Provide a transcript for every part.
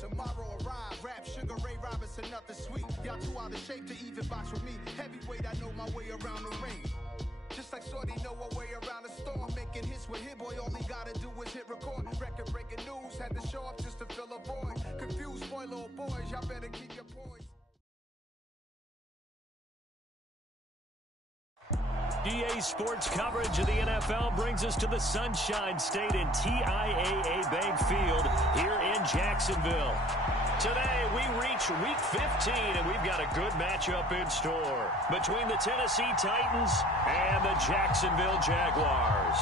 Tomorrow arrive, rap, Sugar Ray Robinson, nothing sweet. Y'all too out of shape to even box with me. Heavyweight, I know my way around the ring. Just like Shorty know her way around the storm. Making hits with Hit Boy, all he gotta do is hit record. Record breaking news, had to show up just to fill a void. Confused boy, little boys, y'all better keep your poise. EA Sports coverage of the NFL brings us to the Sunshine State and TIAA Bank Field here in Jacksonville. Today, we reach Week 15, and we've got a good matchup in store between the Tennessee Titans and the Jacksonville Jaguars.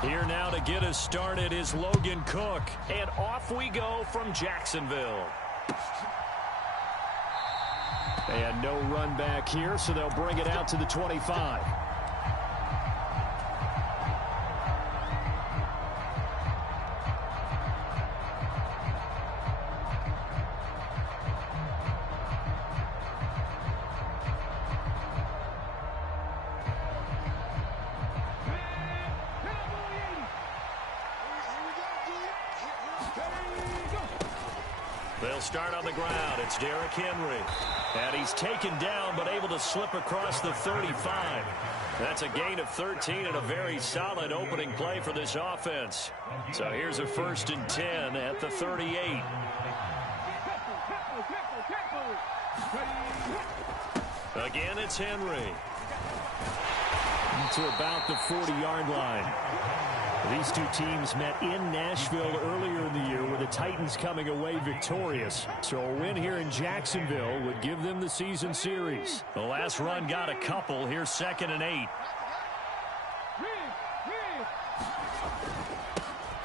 Here now to get us started is Logan Cook, and off we go from Jacksonville. And no run back here, so they'll bring it out to the 25. They'll start on the ground. It's Derrick Henry. And he's taken down, but able to slip across the 35. That's a gain of 13 and a very solid opening play for this offense. So here's a 1st and 10 at the 38. Again, it's Henry. To about the 40-yard line. These two teams met in Nashville earlier in the year with the Titans coming away victorious. So a win here in Jacksonville would give them the season series. The last run got a couple. Here's 2nd and 8.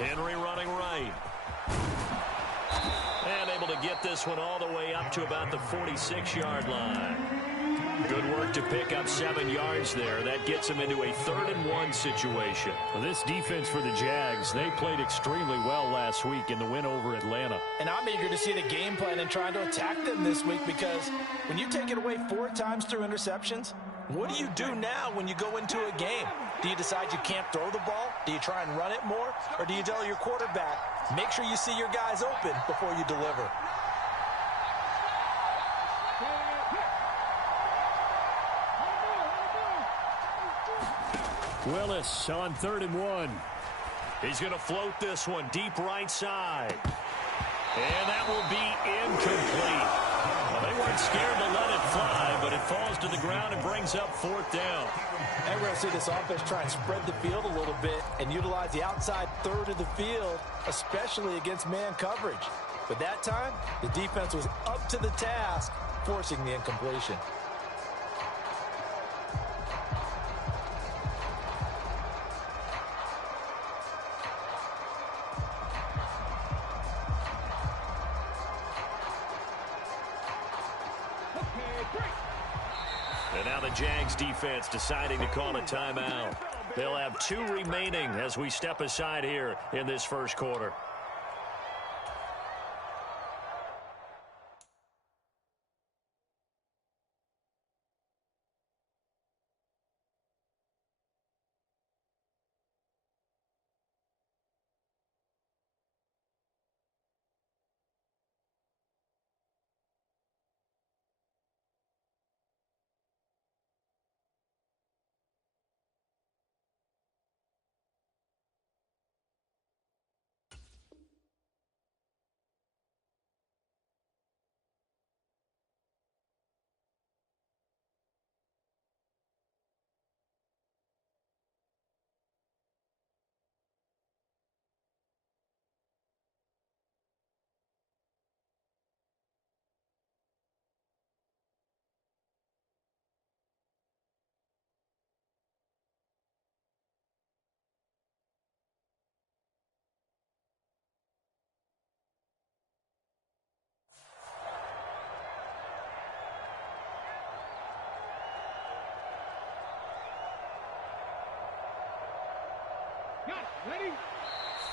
Henry running right. And able to get this one all the way up to about the 46-yard line. Good work to pick up 7 yards there. That gets them into a 3rd and 1 situation. Well, this defense for the Jags, they played extremely well last week in the win over Atlanta. And I'm eager to see the game plan and trying to attack them this week, because when you take it away 4 times through interceptions, what do you do now when you go into a game? Do you decide you can't throw the ball? Do you try and run it more? Or do you tell your quarterback, make sure you see your guys open before you deliver? Willis on 3rd and 1. He's going to float this one deep right side. And that will be incomplete. Well, they weren't scared to let it fly, but it falls to the ground and brings up 4th down. And we're going to see this offense try and spread the field a little bit and utilize the outside 3rd of the field, especially against man coverage. But that time, the defense was up to the task, forcing the incompletion. And now the Jags defense deciding to call a timeout. They'll have 2 remaining as we step aside here in this first quarter.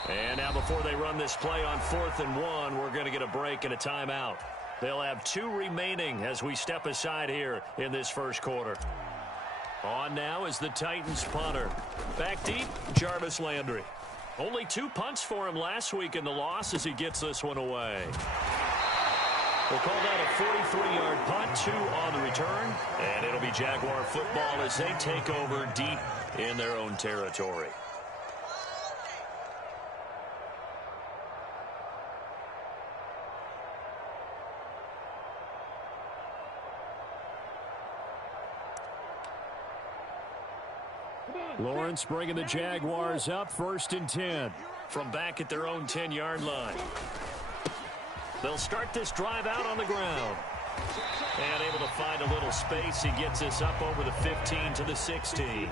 And now before they run this play on 4th and 1, we're going to get a break and a timeout. They'll have 2 remaining as we step aside here in this first quarter. On now is the Titans punter. Back deep, Jarvis Landry. Only 2 punts for him last week in the loss as he gets this one away. We'll call that a 43-yard punt, 2 on the return. And it'll be Jaguar football as they take over deep in their own territory. Lawrence bringing the Jaguars up, 1st and 10 from back at their own 10-yard line. They'll start this drive out on the ground. And able to find a little space. He gets this up over the 15 to the 16.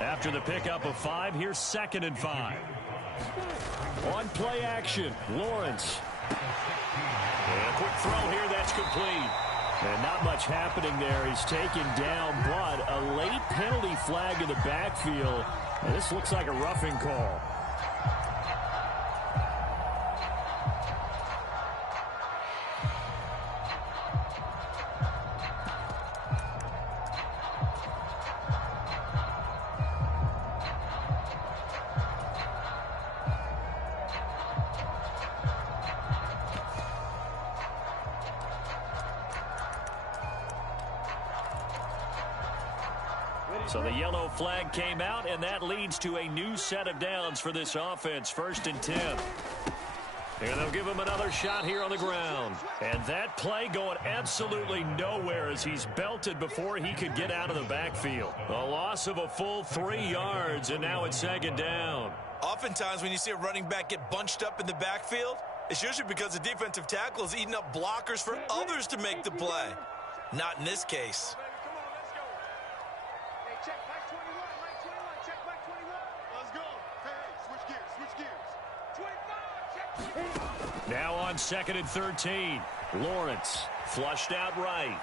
After the pickup of 5, here's 2nd and 5. On play action, Lawrence. And a quick throw here, that's complete. And not much happening there. He's taken down, but a late penalty flag in the backfield. And this looks like a roughing call. So the yellow flag came out, and that leads to a new set of downs for this offense. 1st and 10. And they'll give him another shot here on the ground. And that play going absolutely nowhere as he's belted before he could get out of the backfield. A loss of a full 3 yards, and now it's 2nd down. Oftentimes when you see a running back get bunched up in the backfield, it's usually because the defensive tackle is eating up blockers for others to make the play. Not in this case. Now on 2nd and 13. Lawrence flushed out right.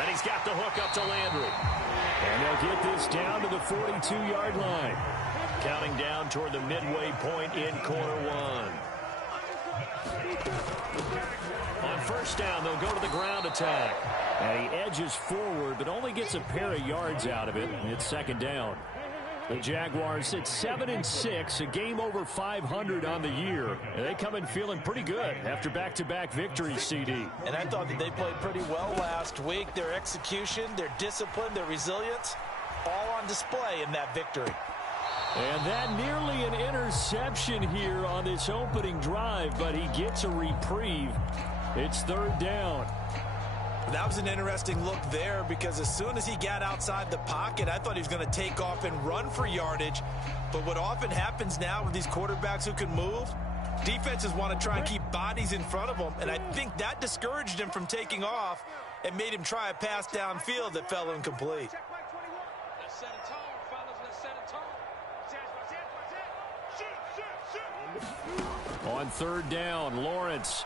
And he's got the hook up to Landry. And they'll get this down to the 42-yard line. Counting down toward the midway point in quarter 1. On 1st down, they'll go to the ground attack. And he edges forward, but only gets a pair of yards out of it. And it's 2nd down. The Jaguars sit 7-6, a game over 500 on the year. And they come in feeling pretty good after back-to-back victories, CD. And I thought that they played pretty well last week. Their execution, their discipline, their resilience, all on display in that victory. And that nearly an interception here on this opening drive, but he gets a reprieve. It's 3rd down. That was an interesting look there because as soon as he got outside the pocket, I thought he was going to take off and run for yardage. But what often happens now with these quarterbacks who can move, defenses want to try and keep bodies in front of them. And I think that discouraged him from taking off and made him try a pass downfield that fell incomplete. On 3rd down, Lawrence.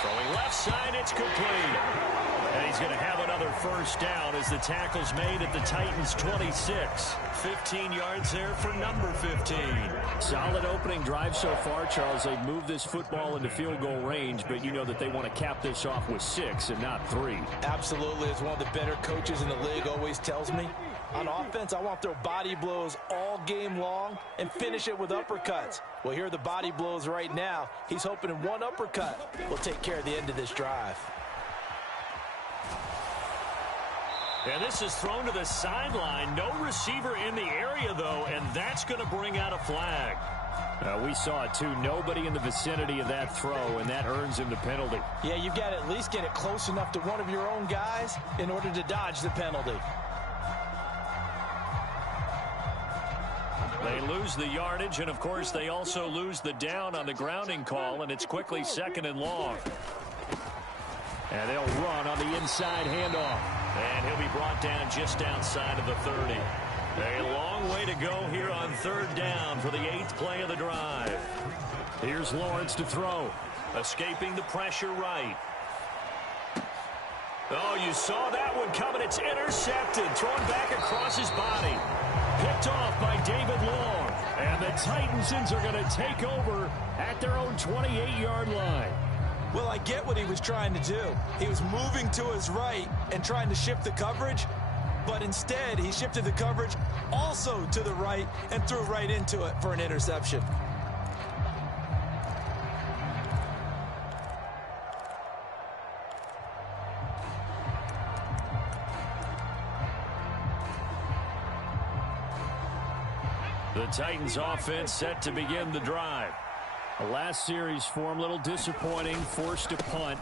Throwing left side, it's complete. And he's going to have another 1st down as the tackle's made at the Titans' 26. 15 yards there for number 15. Solid opening drive so far, Charles. They've moved this football into field goal range, but you know that they want to cap this off with 6 and not 3. Absolutely. As one of the better coaches in the league always tells me, on offense, I want to throw body blows all game long and finish it with uppercuts. Well, here are the body blows right now. He's hoping in one uppercut will take care of the end of this drive. And this is thrown to the sideline. No receiver in the area, though, and that's going to bring out a flag. We saw it, too. Nobody in the vicinity of that throw, and that earns him the penalty. Yeah, you've got to at least get it close enough to one of your own guys in order to dodge the penalty. They lose the yardage, and, of course, they also lose the down on the grounding call, and it's quickly 2nd and long. And they'll run on the inside handoff. And he'll be brought down just outside of the 30. A long way to go here on 3rd down for the 8th play of the drive. Here's Lawrence to throw. Escaping the pressure right. Oh, you saw that one coming. It's intercepted. Thrown back across his body. Picked off by David Long. And the Titansons are going to take over at their own 28-yard line. Well, I get what he was trying to do. He was moving to his right and trying to shift the coverage, but instead he shifted the coverage also to the right and threw right into it for an interception. The Titans offense set to begin the drive. The last series for them, a little disappointing, forced a punt.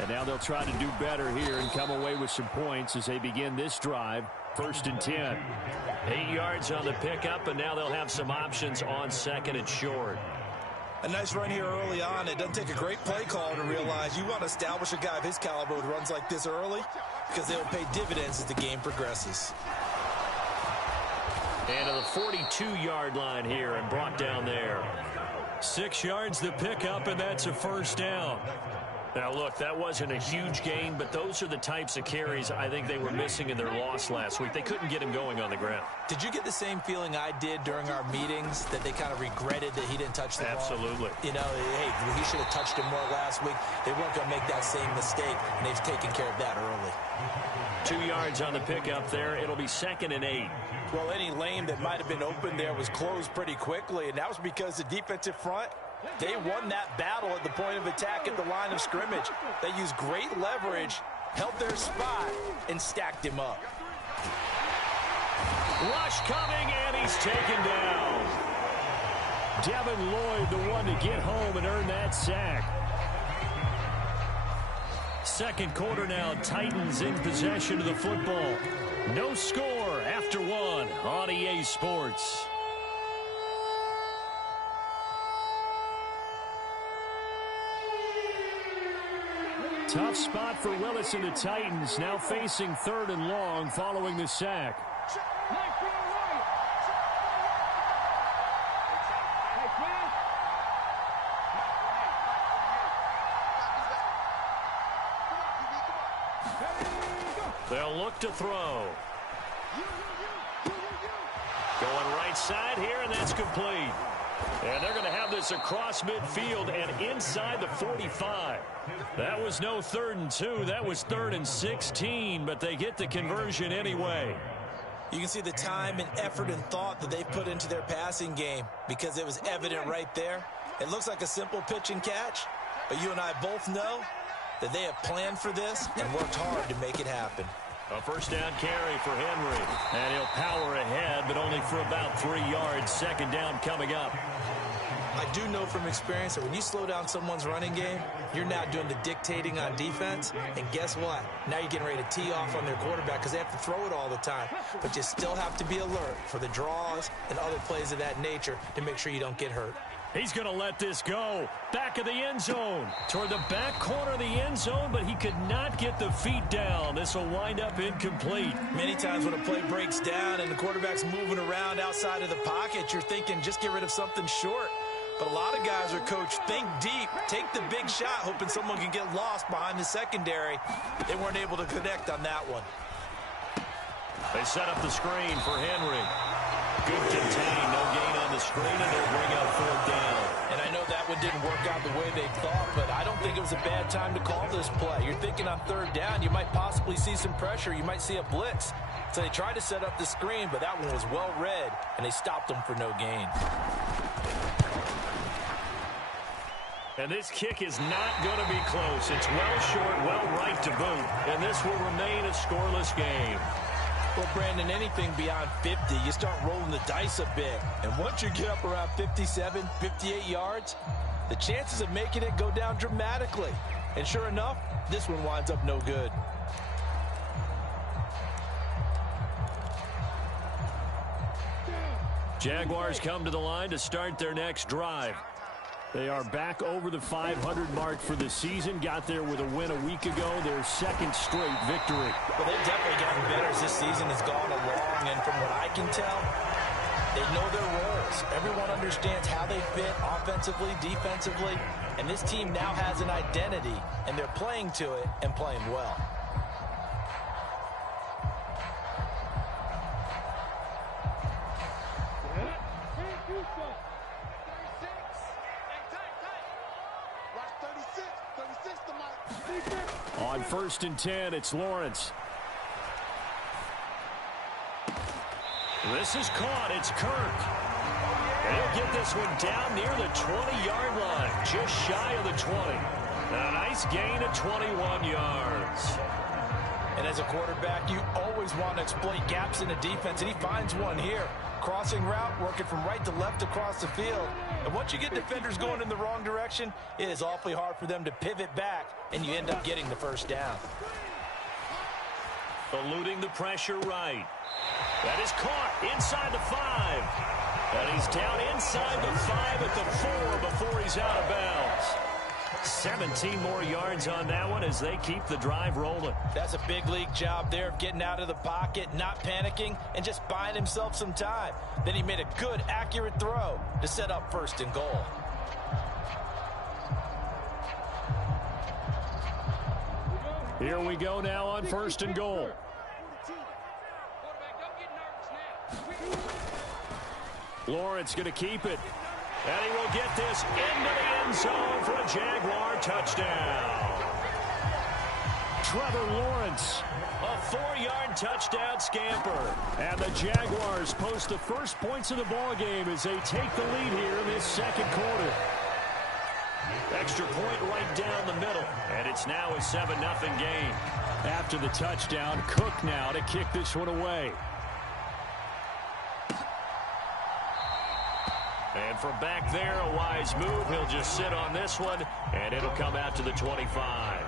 And now they'll try to do better here and come away with some points as they begin this drive. 1st and 10. 8 yards on the pickup, and now they'll have some options on 2nd and short. A nice run here early on. It doesn't take a great play call to realize you want to establish a guy of his caliber with runs like this early because they will pay dividends as the game progresses. And to the 42-yard line here and brought down there. 6 yards the pickup, and that's a 1st down. Now, look, that wasn't a huge gain, but those are the types of carries I think they were missing in their loss last week. They couldn't get him going on the ground. Did you get the same feeling I did during our meetings, that they kind of regretted that he didn't touch the ball? Absolutely. You know, hey, he should have touched him more last week. They weren't going to make that same mistake, and they've taken care of that early. 2 yards on the pickup there. It'll be 2nd and 8. Well, any lane that might have been open there was closed pretty quickly, and that was because the defensive front, they won that battle at the point of attack at the line of scrimmage. They used great leverage, held their spot, and stacked him up. Rush coming, and he's taken down. Devin Lloyd, the one to get home and earn that sack. 2nd quarter now, Titans in possession of the football. No score after 1 on EA Sports. Tough spot for Willis and the Titans, now facing 3rd and long following the sack. They'll look to throw. Going right side here, and that's complete. And they're going to have this across midfield and inside the 45. That was no 3rd and 2. That was 3rd and 16, but they get the conversion anyway. You can see the time and effort and thought that they've put into their passing game because it was evident right there. It looks like a simple pitch and catch, but you and I both know that they have planned for this and worked hard to make it happen. A 1st down carry for Henry. And he'll power ahead, but only for about 3 yards. 2nd down coming up. I do know from experience that when you slow down someone's running game, you're now doing the dictating on defense. And guess what? Now you're getting ready to tee off on their quarterback because they have to throw it all the time. But you still have to be alert for the draws and other plays of that nature to make sure you don't get hurt. He's going to let this go. Back of the end zone. Toward the back corner of the end zone, but he could not get the feet down. This will wind up incomplete. Many times when a play breaks down and the quarterback's moving around outside of the pocket, you're thinking just get rid of something short. But a lot of guys are coached, think deep, take the big shot, hoping someone can get lost behind the secondary. They weren't able to connect on that one. They set up the screen for Henry. Good contain, no gain on the screen, and they'll bring up 4th down. And I know that one didn't work out the way they thought, but I don't think it was a bad time to call this play. You're thinking on 3rd down, you might possibly see some pressure. You might see a blitz. So they tried to set up the screen, but that one was well read, and they stopped them for no gain. And this kick is not going to be close. It's well short, well right to boot, and this will remain a scoreless game. Well, Brandon, anything beyond 50, you start rolling the dice a bit. And once you get up around 57, 58 yards, the chances of making it go down dramatically. And sure enough, this one winds up no good. Jaguars come to the line to start their next drive. They are back over the 500 mark for the season. Got there with a win a week ago, their 2nd straight victory. Well, they've definitely gotten better as this season has gone along. And from what I can tell, they know their roles. Everyone understands how they fit offensively, defensively. And this team now has an identity, and they're playing to it and playing well. On 1st and 10, it's Lawrence. This is caught. It's Kirk. And he'll get this one down near the 20-yard line, just shy of the 20. A nice gain of 21 yards. And as a quarterback, you always want to exploit gaps in the defense, and he finds one here. Crossing route, working from right to left across the field. And once you get defenders going in the wrong direction, it is awfully hard for them to pivot back, and you end up getting the first down. Eluding the pressure right. That is caught inside the 5. And he's down inside the 5 at the 4 before he's out of bounds. 17 more yards on that one as they keep the drive rolling. That's a big league job there of getting out of the pocket, not panicking, and just buying himself some time. Then he made a good, accurate throw to set up 1st and goal. Here we go now on 1st and goal. Lawrence going to keep it. And he will get this into the end zone for a Jaguar touchdown. Trevor Lawrence, a 4-yard touchdown scamper. And the Jaguars post the first points of the ball game as they take the lead here in this second quarter. Extra point right down the middle. And it's now a 7-0 game. After the touchdown, Cook now to kick this one away. And from back there, a wise move. He'll just sit on this one, and it'll come out to the 25.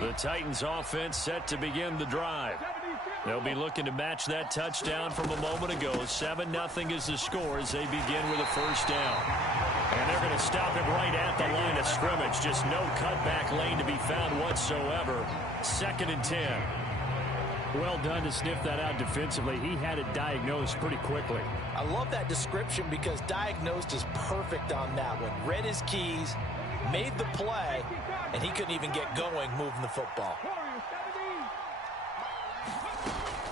The Titans offense set to begin the drive. They'll be looking to match that touchdown from a moment ago. 7-0 is the score as they begin with a first down. And they're going to stop it right at the line of scrimmage. Just no cutback lane to be found whatsoever. 2nd and 10. Well done to sniff that out defensively. He had it diagnosed pretty quickly. I love that description because diagnosed is perfect on that one. Read his keys, made the play, and he couldn't even get going moving the football.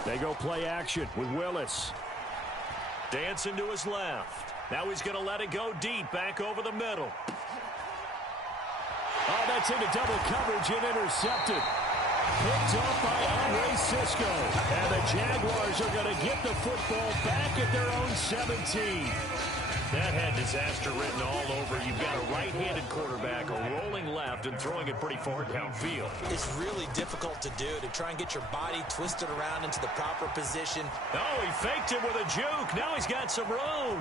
They go play action with Willis. Dancing to his left. Now he's going to let it go deep back over the middle. Oh, that's into double coverage and intercepted. Picked up by Andre Cisco. And the Jaguars are going to get the football back at their own 17. That had disaster written all over. You've got a right-handed quarterback, a rolling left, and throwing it pretty far downfield. It's really difficult to do, to try and get your body twisted around into the proper position. Oh, he faked it with a juke. Now he's got some room.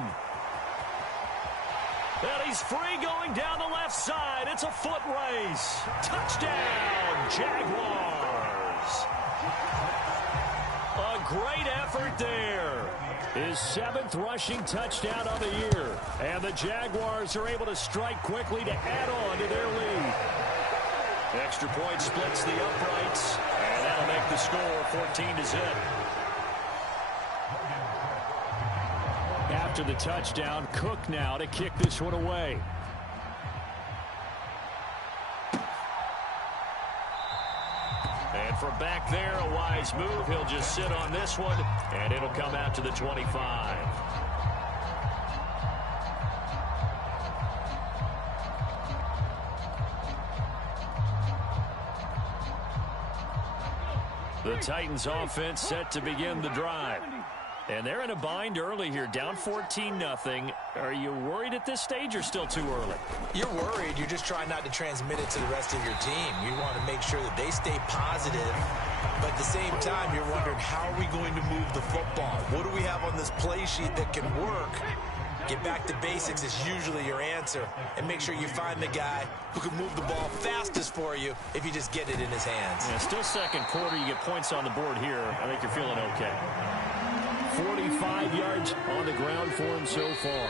And he's free going down the left side. It's a foot race. Touchdown, Jaguars. A great effort there. His 7th rushing touchdown of the year. And the Jaguars are able to strike quickly to add on to their lead. The extra point splits the uprights. And that'll make the score 14-0. After the touchdown, Cook now to kick this one away. And from back there, a wise move. He'll just sit on this one, and it'll come out to the 25. The Titans offense set to begin the drive. And they're in a bind early here, down 14-0. Are you worried at this stage or still too early? You're worried. You're just trying not to transmit it to the rest of your team. You want to make sure that they stay positive. But at the same time, you're wondering, how are we going to move the football? What do we have on this play sheet that can work? Get back to basics is usually your answer. And make sure you find the guy who can move the ball fastest for you if you just get it in his hands. Yeah, still second quarter. You get points on the board here. I think you're feeling okay. 45 yards on the ground for him so far.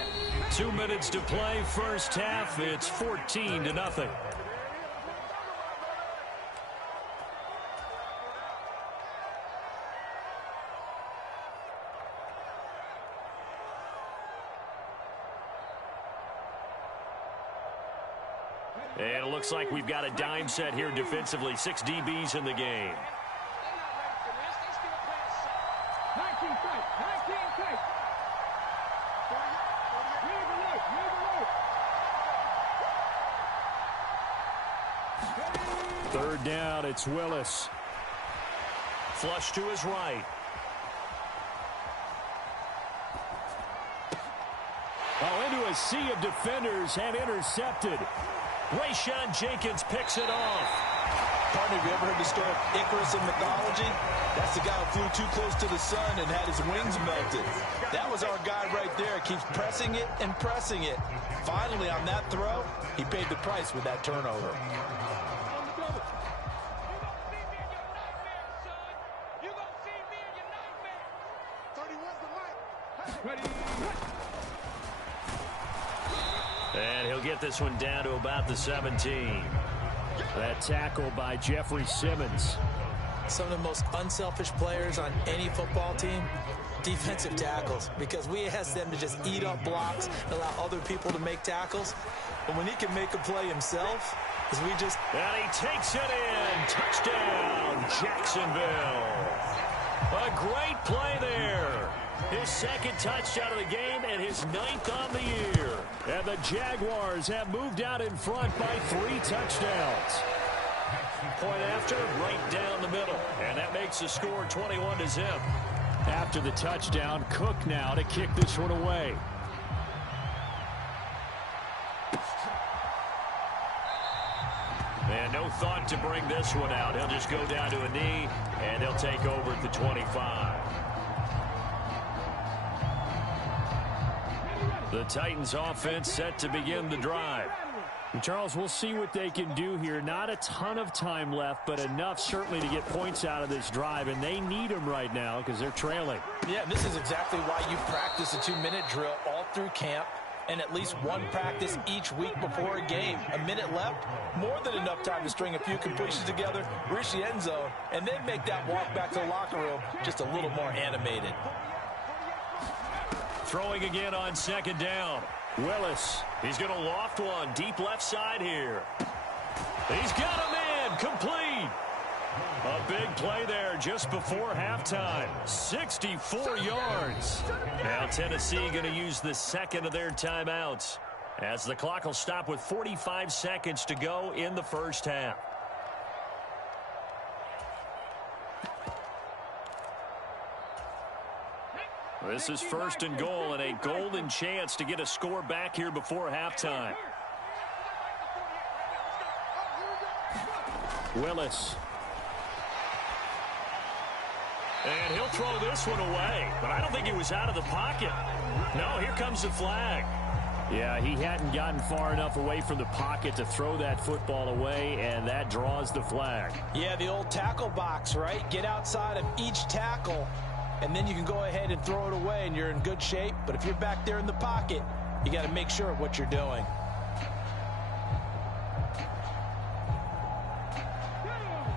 2 minutes to play first half. It's 14-0. And it looks like we've got a dime set here defensively. 6 DBs in the game. 19 fight. Third down, it's Willis. Flush to his right. Into a sea of defenders and intercepted. Rayshawn Jenkins picks it off. Partner, have you ever heard the story of Icarus in mythology? That's the guy who flew too close to the sun and had his wings melted. That was our guy right there. Keeps pressing it and pressing it. Finally, on that throw, he paid the price with that turnover. And he'll get this one down to about the 17. That tackle by Jeffrey Simmons. Some of the most unselfish players on any football team, defensive tackles, because we ask them to just eat up blocks and allow other people to make tackles. But when he can make a play himself, as we just... And he takes it in. Touchdown, Jacksonville. A great play there. His second touchdown of the game and his 9th on the year. And the Jaguars have moved out in front by 3 touchdowns. Point after, right down the middle. And that makes the score 21-0. After the touchdown, Cook now to kick this one away. And no thought to bring this one out. He'll just go down to a knee, and they'll take over at the 25. The Titans offense set to begin the drive. And Charles, we'll see what they can do here. Not a ton of time left, but enough certainly to get points out of this drive, and they need them right now because they're trailing. Yeah, this is exactly why you practice a 2-minute drill all through camp and at least one practice each week before a game. A minute left, more than enough time to string a few completions together, reach the end zone, and then make that walk back to the locker room just a little more animated. Throwing again on second down. Willis, he's going to loft one deep left side here. He's got him in, complete. A big play there just before halftime. 64 yards. Now Tennessee going to use the second of their timeouts as the clock will stop with 45 seconds to go in the first half. This is first and goal and a golden chance to get a score back here before halftime. Willis. And he'll throw this one away, but I don't think he was out of the pocket. No, here comes the flag. Yeah, he hadn't gotten far enough away from the pocket to throw that football away, and that draws the flag. Yeah, the old tackle box, right? Get outside of each tackle, and then you can go ahead and throw it away, and you're in good shape. But if you're back there in the pocket, you got to make sure of what you're doing.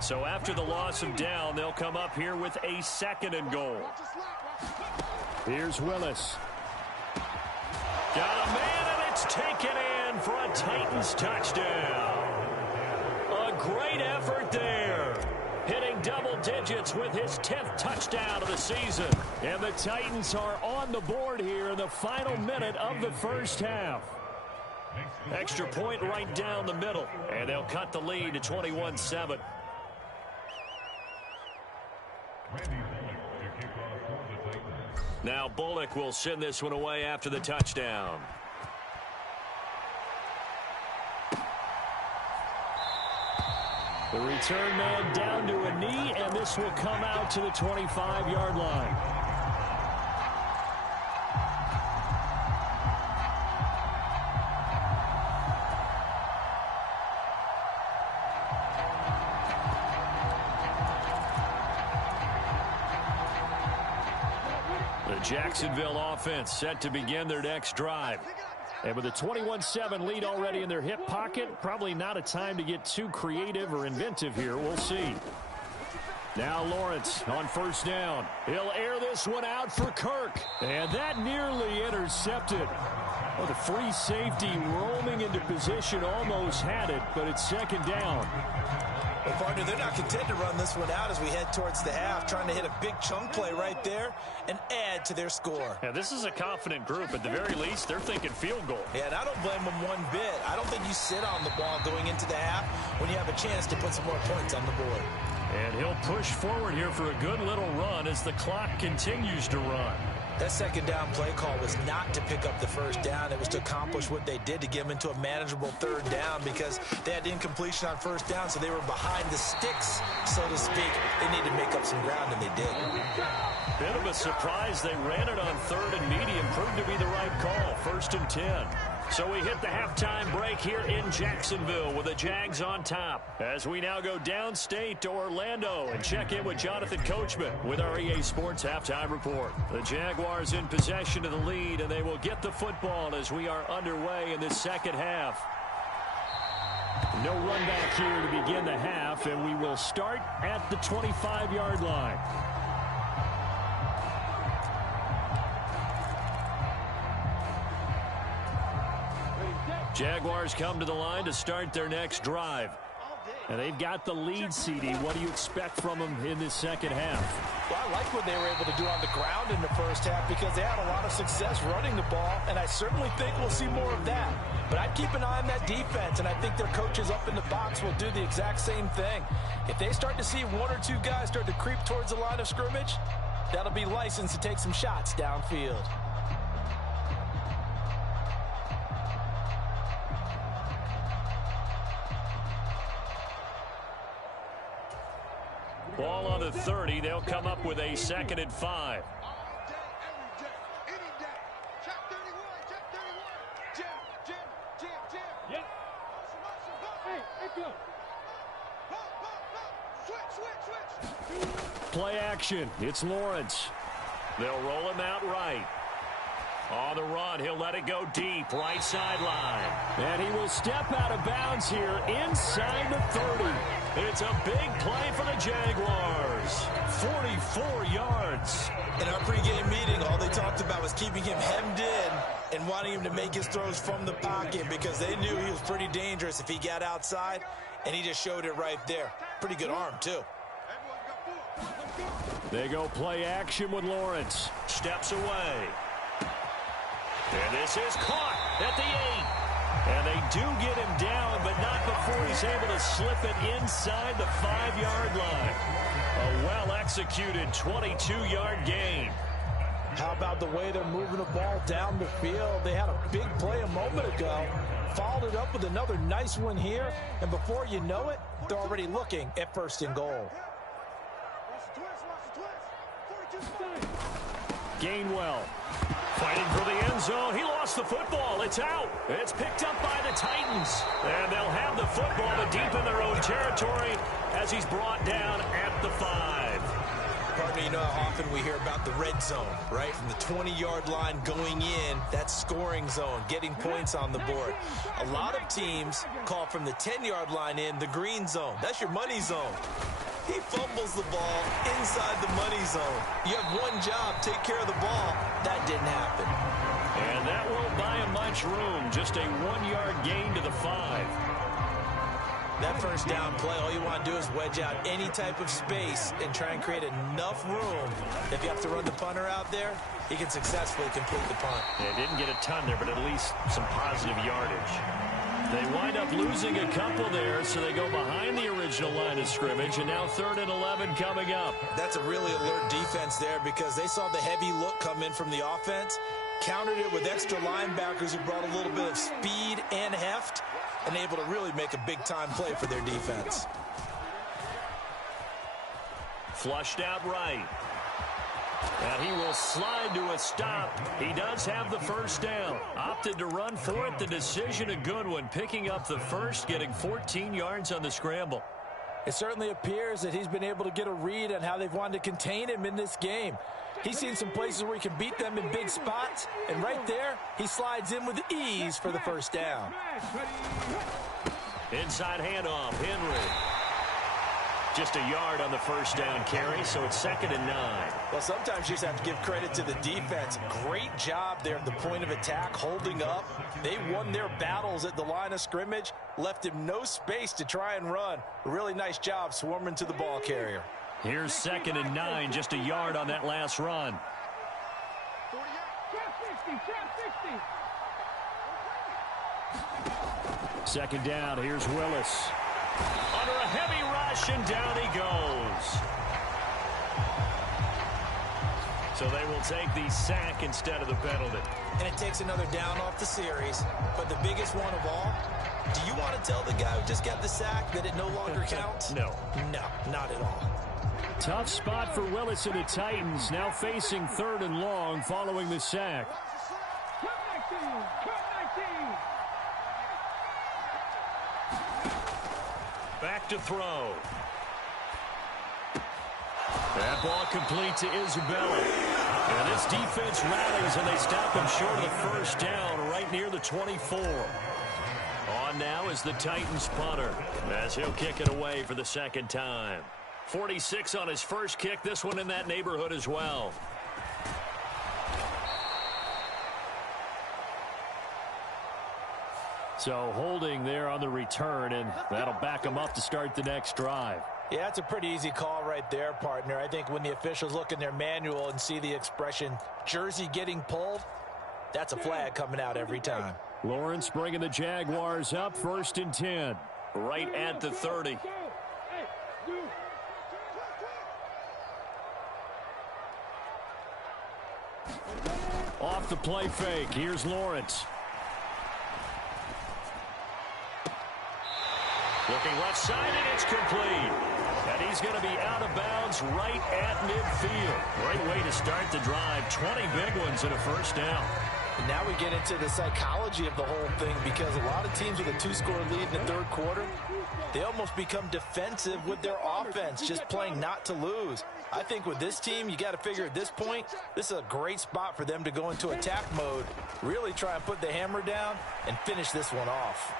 So after the loss of down, they'll come up here with a second and goal. Here's Willis. Got a man, and it's taken in for a Titans touchdown. A great effort there. Hitting double digits with his 10th touchdown of the season. And the Titans are on the board here in the final minute of the first half. Extra point right down the middle. And they'll cut the lead to 21-7. Now Bullock will send this one away after the touchdown. The return man down to a knee, and this will come out to the 25-yard line. Jacksonville offense set to begin their next drive. And with a 21-7 lead already in their hip pocket, probably not a time to get too creative or inventive here. We'll see. Now Lawrence on first down. He'll air this one out for Kirk. And that nearly intercepted. Well, the free safety roaming into position almost had it, but it's second down. Well, partner, they're not content to run this one out as we head towards the half, trying to hit a big chunk play right there and add to their score. Yeah, this is a confident group. At the very least, they're thinking field goal. Yeah, and I don't blame them one bit. I don't think you sit on the ball going into the half when you have a chance to put some more points on the board. And he'll push forward here for a good little run as the clock continues to run. That second down play call was not to pick up the first down. It was to accomplish what they did, to get them into a manageable third down, because they had incompletion on first down, so they were behind the sticks, so to speak. They needed to make up some ground, and they did. Bit of a surprise. They ran it on third and medium. Proved to be the right call. 1st and 10. So we hit the halftime break here in Jacksonville with the Jags on top. As we now go downstate to Orlando and check in with Jonathan Coachman with our EA Sports Halftime Report. The Jaguars in possession of the lead, and they will get the football as we are underway in this second half. No run back here to begin the half, and we will start at the 25-yard line. Jaguars come to the line to start their next drive. And they've got the lead, CD. What do you expect from them in this second half? Well, I like what they were able to do on the ground in the first half because they had a lot of success running the ball, and I certainly think we'll see more of that. But I'd keep an eye on that defense, and I think their coaches up in the box will do the exact same thing. If they start to see one or two guys start to creep towards the line of scrimmage, that'll be licensed to take some shots downfield. Ball on the 30. They'll come up with a 2nd and 5. Play action. It's Lawrence. They'll roll him out right. On the run, he'll let it go deep, right sideline. And he will step out of bounds here inside the 30. It's a big play for the Jaguars. 44 yards. In our pregame meeting, all they talked about was keeping him hemmed in and wanting him to make his throws from the pocket because they knew he was pretty dangerous if he got outside, and he just showed it right there. Pretty good arm, too. They go play action with Lawrence. Steps away. And this is caught at the 8. And they do get him down, but not before he's able to slip it inside the 5-yard line. A well-executed 22-yard gain. How about the way they're moving the ball down the field? They had a big play a moment ago, followed it up with another nice one here, and before you know it, they're already looking at 1st and goal. Gainwell fighting for the end zone. He lost the football. It's out. It's picked up by the Titans. And they'll have the football, but deep in their own territory as he's brought down at the 5. Partner, you know how often we hear about the red zone, right? From the 20-yard line going in, that scoring zone, getting points on the board. A lot of teams call from the 10-yard line in the green zone. That's your money zone. He fumbles the ball inside the money zone. You have one job, take care of the ball. That didn't happen. And that won't buy him much room. Just a 1-yard gain to the 5. That first down play, all you want to do is wedge out any type of space and try and create enough room. If you have to run the punter out there, he can successfully complete the punt. They didn't get a ton there, but at least some positive yardage. They wind up losing a couple there, so they go behind the original line of scrimmage, and now 3rd and 11 coming up. That's a really alert defense there because they saw the heavy look come in from the offense, countered it with extra linebackers who brought a little bit of speed and heft, and able to really make a big-time play for their defense. Flushed out right. And he will slide to a stop. He does have the first down. Opted to run for it. The decision a good one. Picking up the first, getting 14 yards on the scramble. It certainly appears that he's been able to get a read on how they've wanted to contain him in this game. He's seen some places where he can beat them in big spots. And right there, he slides in with ease for the first down. Inside handoff. Henry. Just a yard on the first down carry, so it's 2nd and 9. Well, sometimes you just have to give credit to the defense. Great job there at the point of attack, holding up. They won their battles at the line of scrimmage, left him no space to try and run. A really nice job swarming to the ball carrier. Here's 2nd and 9, just a yard on that last run. Second down, here's Willis. Under a heavy rush, and down he goes. So they will take the sack instead of the penalty. And it takes another down off the series. But the biggest one of all, do you want to tell the guy who just got the sack that it no longer counts? No. No, not at all. Tough spot for Willis and the Titans, now facing 3rd and long following the sack. Back to throw. That ball complete to Isabella. And this defense rallies, and they stop him short of the first down right near the 24. On now is the Titans punter, as he'll kick it away for the second time. 46 on his first kick, this one in that neighborhood as well. So holding there on the return, and that'll back them up to start the next drive. Yeah, that's a pretty easy call right there, partner. I think when the officials look in their manual and see the expression jersey getting pulled, that's a flag coming out every time. Lawrence bringing the Jaguars up, 1st and 10, right at the 30. Off the play fake, here's Lawrence. Looking left side, and it's complete. And he's going to be out of bounds right at midfield. Great way to start the drive. 20 big ones and a first down. And now we get into the psychology of the whole thing, because a lot of teams with a 2-score lead in the 3rd quarter, they almost become defensive with their offense, just playing not to lose. I think with this team, you got to figure at this point, this is a great spot for them to go into attack mode, really try and put the hammer down and finish this one off.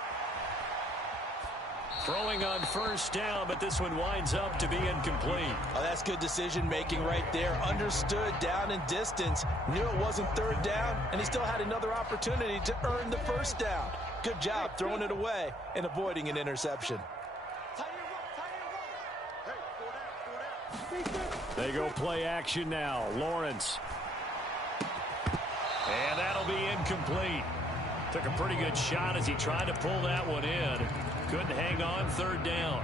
Throwing on first down, but this one winds up to be incomplete. Oh, that's good decision-making right there. Understood down and distance. Knew it wasn't 3rd down, and he still had another opportunity to earn the first down. Good job throwing it away and avoiding an interception. They go play action now. Lawrence. And that'll be incomplete. Took a pretty good shot as he tried to pull that one in. Couldn't hang on 3rd down.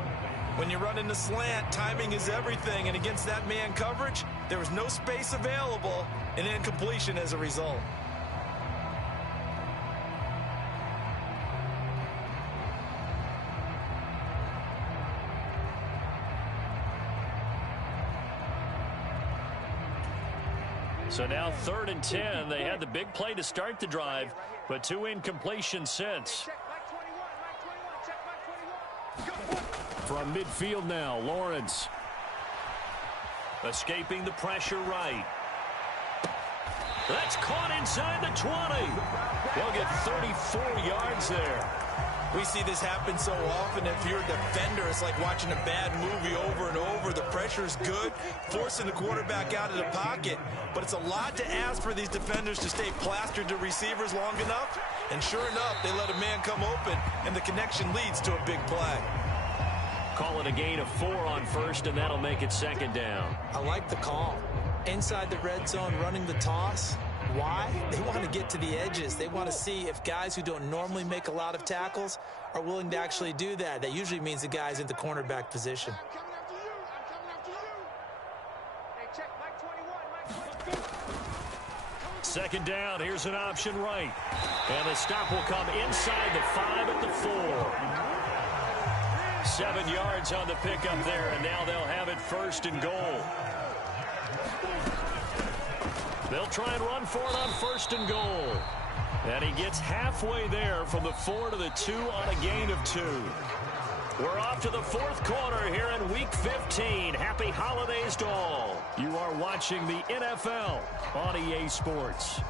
When you run in the slant, timing is everything, and against that man coverage, there was no space available, and incompletion as a result. So now 3rd and 10. They had the big play to start the drive, but 2 incompletions since. From midfield now, Lawrence. Escaping the pressure right. That's caught inside the 20. They'll get 34 yards there. We see this happen so often. If you're a defender, it's like watching a bad movie over and over. The pressure's good, forcing the quarterback out of the pocket. But it's a lot to ask for these defenders to stay plastered to receivers long enough. And sure enough, they let a man come open, and the connection leads to a big play. Call it a gain of 4 on first, and that'll make it 2nd down. I like the call. Inside the red zone, running the toss. Why? They want to get to the edges. They want to see if guys who don't normally make a lot of tackles are willing to actually do that. That usually means the guy's in the cornerback position. Second down, here's an option right. And the stop will come inside the 5 at the 4. 7 yards on the pickup there, and now they'll have it 1st and goal. They'll try and run for it on 1st and goal. And he gets halfway there from the 4 to the 2 on a gain of 2. We're off to the 4th quarter here in Week 15. Happy holidays to all. You are watching the NFL on EA Sports.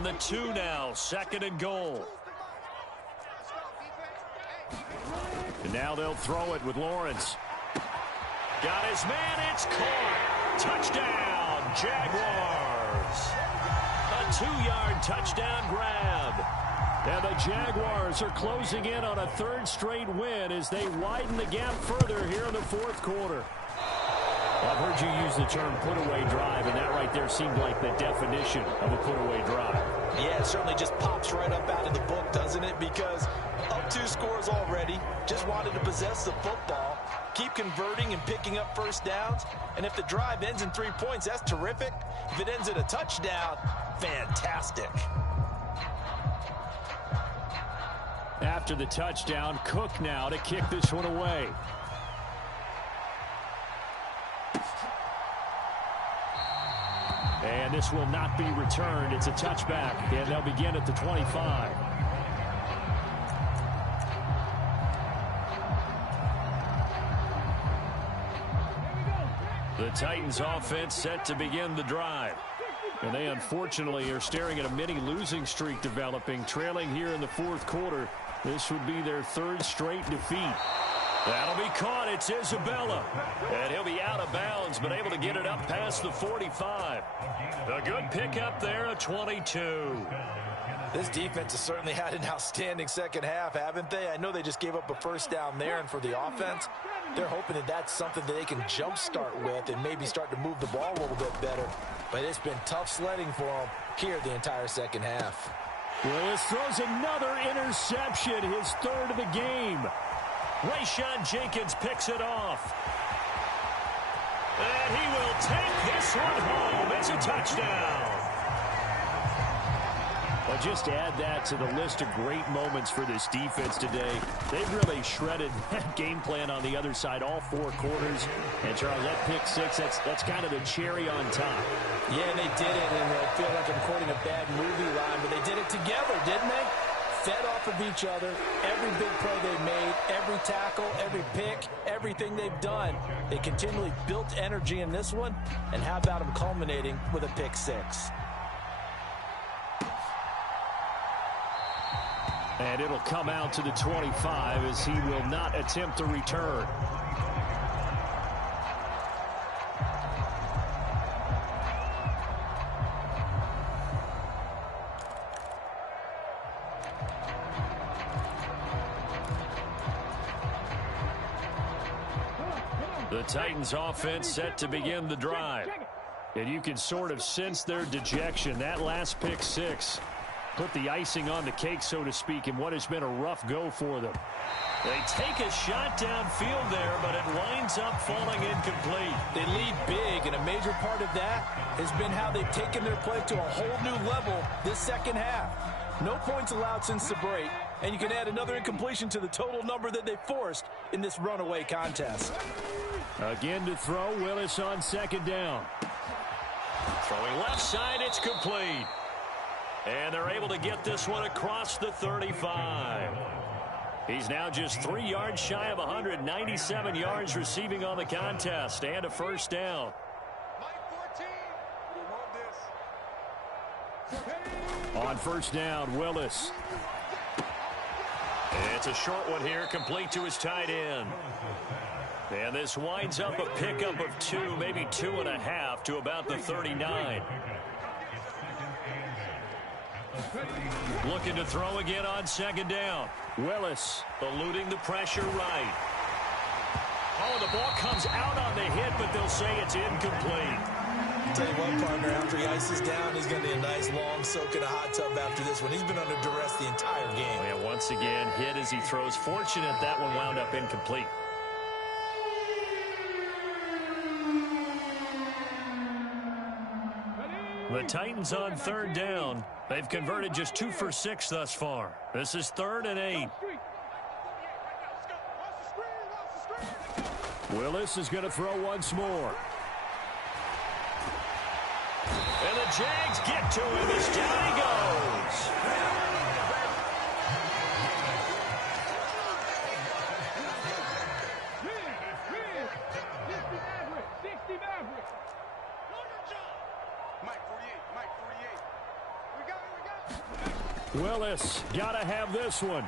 On the 2 now, 2nd and goal. And now they'll throw it with Lawrence. Got his man, it's caught. Touchdown, Jaguars. A 2-yard touchdown grab. And the Jaguars are closing in on a 3rd straight win as they widen the gap further here in the 4th quarter. I've heard you use the term put-away drive, and that right there seemed like the definition of a put-away drive. Yeah, it certainly just pops right up out of the book, doesn't it? Because up 2 scores already, just wanted to possess the football, keep converting and picking up first downs. And if the drive ends in 3 points, that's terrific. If it ends in a touchdown, fantastic. After the touchdown, Cook now to kick this one away. And this will not be returned. It's a touchback, and they'll begin at the 25. The Titans offense set to begin the drive. And they unfortunately are staring at a mini losing streak developing, trailing here in the 4th quarter. This would be their 3rd straight defeat. That'll be caught. It's Isabella. And he'll be out of bounds, but able to get it up past the 45. A good pickup there, a 22. This defense has certainly had an outstanding second half, haven't they? I know they just gave up a first down there, and for the offense, they're hoping that that's something that they can jumpstart with and maybe start to move the ball a little bit better. But it's been tough sledding for them here the entire second half. Willis throws another interception, his 3rd of the game. Rayshawn Jenkins picks it off. And he will take this one home. It's a touchdown. But just add that to the list of great moments for this defense today. They've really shredded that game plan on the other side all 4 quarters. And, Charles, that pick 6, that's kind of the cherry on top. Yeah, they did it, and I feel like I'm quoting a bad movie line, but they did it together, didn't they? Fed off of each other, every big play they made, every tackle, every pick, everything they've done. They continually built energy in this one, and how about them culminating with a pick 6? And it'll come out to the 25 as he will not attempt to return. The Titans offense set to begin the drive. And you can sort of sense their dejection. That last pick 6 put the icing on the cake, so to speak, in what has been a rough go for them. They take a shot downfield there, but it winds up falling incomplete. They lead big, and a major part of that has been how they've taken their play to a whole new level this second half. No points allowed since the break, and you can add another incompletion to the total number that they forced in this runaway contest. Again to throw, Willis on 2nd down. Throwing left side, it's complete. And they're able to get this one across the 35. He's now just 3 yards shy of 197 yards receiving on the contest and a 1st down. On 1st down, Willis. It's a short one here, complete to his tight end. And this winds up a pickup of 2, maybe 2.5 to about the 39. Looking to throw again on 2nd down. Willis eluding the pressure right. Oh, the ball comes out on the hit, but they'll say it's incomplete. Tell you what, partner, after he ices down, he's going to be a nice long soak in a hot tub after this one. He's been under duress the entire game. Oh, yeah, once again, hit as he throws. Fortunate that one wound up incomplete. The Titans on 3rd down. They've converted just 2 for 6 thus far. This is 3rd and 8. Willis is going to throw once more. And the Jags get to him as down he goes. Mike 48. We got it. Willis, got to have this one.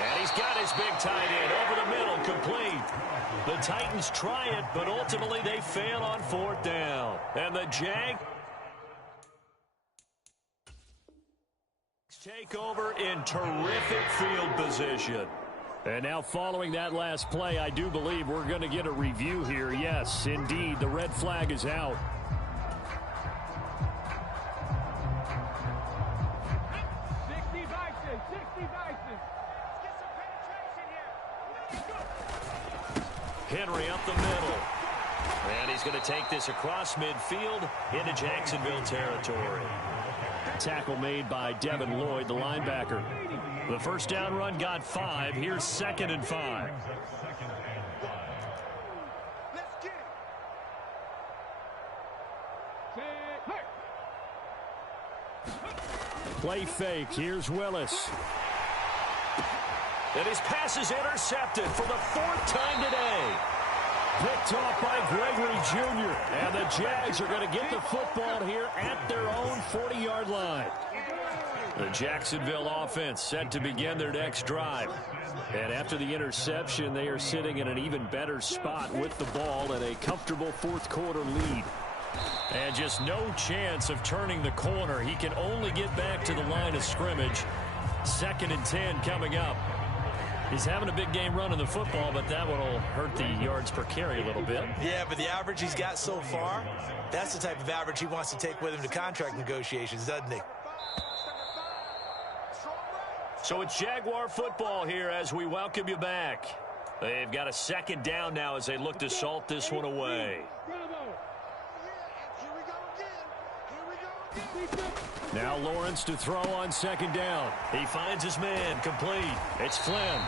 And he's got his big tight end over the middle, complete. The Titans try it, but ultimately they fail on fourth down. And the Jags take over in terrific field position. And now following that last play, I do believe we're going to get a review here. Yes, indeed, the red flag is out. Henry up the middle. And he's going to take this across midfield into Jacksonville territory. Tackle made by Devin Lloyd, the linebacker. The first down run got 5. Here's 2nd and 5. Play fake. Here's Willis. And his pass is intercepted for the 4th time today. Picked off by Gregory Jr. And the Jags are going to get the football here at their own 40-yard line. The Jacksonville offense set to begin their next drive. And after the interception, they are sitting in an even better spot with the ball and a comfortable 4th quarter lead. And just no chance of turning the corner. He can only get back to the line of scrimmage. 2nd and 10 coming up. He's having a big game running the football, but that one will hurt the yards per carry a little bit. Yeah, but the average he's got so far, that's the type of average he wants to take with him to contract negotiations, doesn't he? So it's Jaguar football here as we welcome you back. They've got a 2nd down now as they look to salt this one away. Now Lawrence to throw on 2nd down. He finds his man, complete. It's Flynn.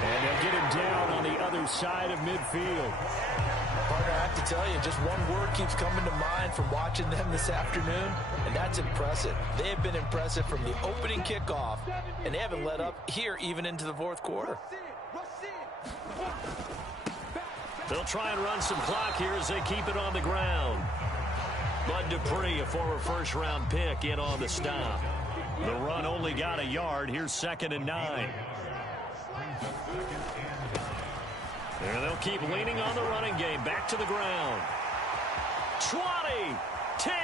And they'll get him down on the other side of midfield. Partner, I have to tell you, just one word keeps coming to mind from watching them this afternoon, and that's impressive. They have been impressive from the opening kickoff, and they haven't let up here even into the 4th quarter. They'll try and run some clock here as they keep it on the ground. Bud Dupree, a former first-round pick, in on the stop. The run only got a yard. Here's 2nd and 9. And they'll keep leaning on the running game. Back to the ground. 20, 10.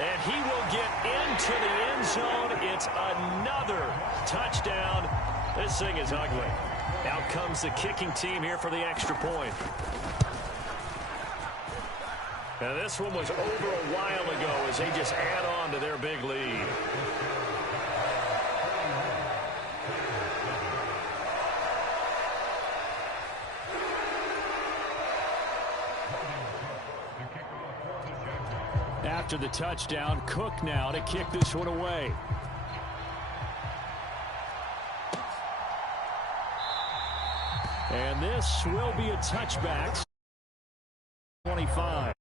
And he will get into the end zone. It's another touchdown. This thing is ugly. Out comes the kicking team here for the extra point. Now this one was over a while ago as they just add on to their big lead. After the touchdown, Cook now to kick this one away. And this will be a touchback. 25.